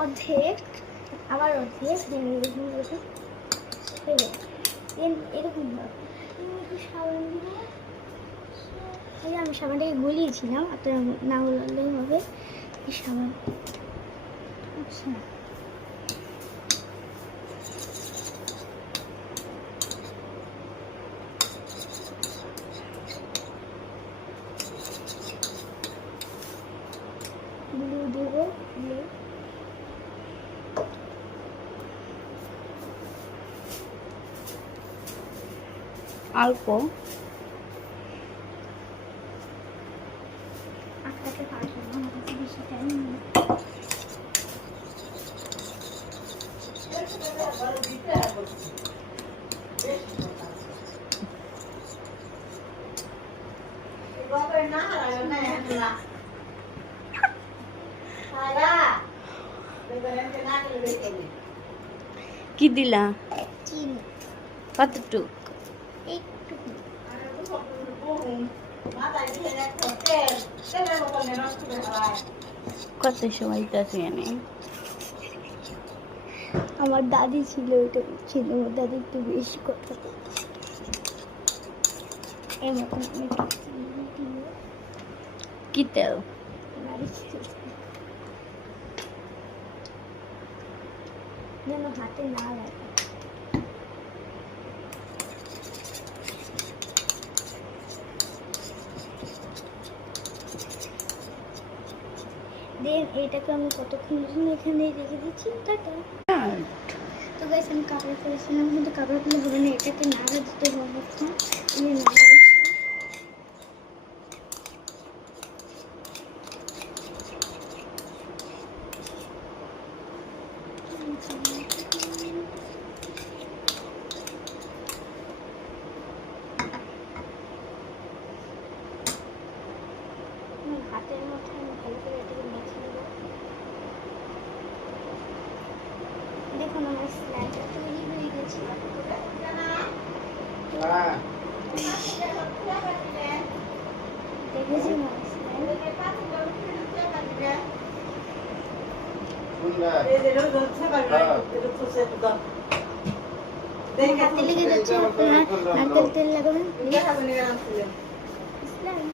অর্ধেক আবার অর্ধেক এরকম সাবান দিব। আমি সাবানটাকে গুলিয়েছিলাম, আপনারা না গুলালেই হবে। সাবান আচ্ছা ব্লু দেবো, ব্লু অল্প আটটাকে পারবো না, আমার কাছে বেশি টাইম নেই। কি দিলা? চিনি কতটুক? একটু। কত সময় আছে এনে? আমার দাদি ছিল, ওইটা ছিল, আমার দাদি একটু বেশি কথা বলতো। এর মতন আমি একটু চিনি দিয়ে কি তেল? যেন হাতে না লাগে। দেন এটাকে আমি কতক্ষণের জন্য এখানে রেখে দিচ্ছি। টাটা। তো গাইস আমি কাপড় ফেলেছিলাম, কিন্তু কাপড় ফেলে হবে না, এটাকে নাড়া দিতে হবে। আমি নাড়া দিচ্ছি। হাতের মধ্যে আমি ভালো করে এটাকে মেখে নেব। দেখুন আমার স্ল্যাবটা তৈরি হয়ে গেছে। দেখেছি আমার হাতে লেগে যাচ্ছে, আপনারা নারকেল তেল লাগাবেন।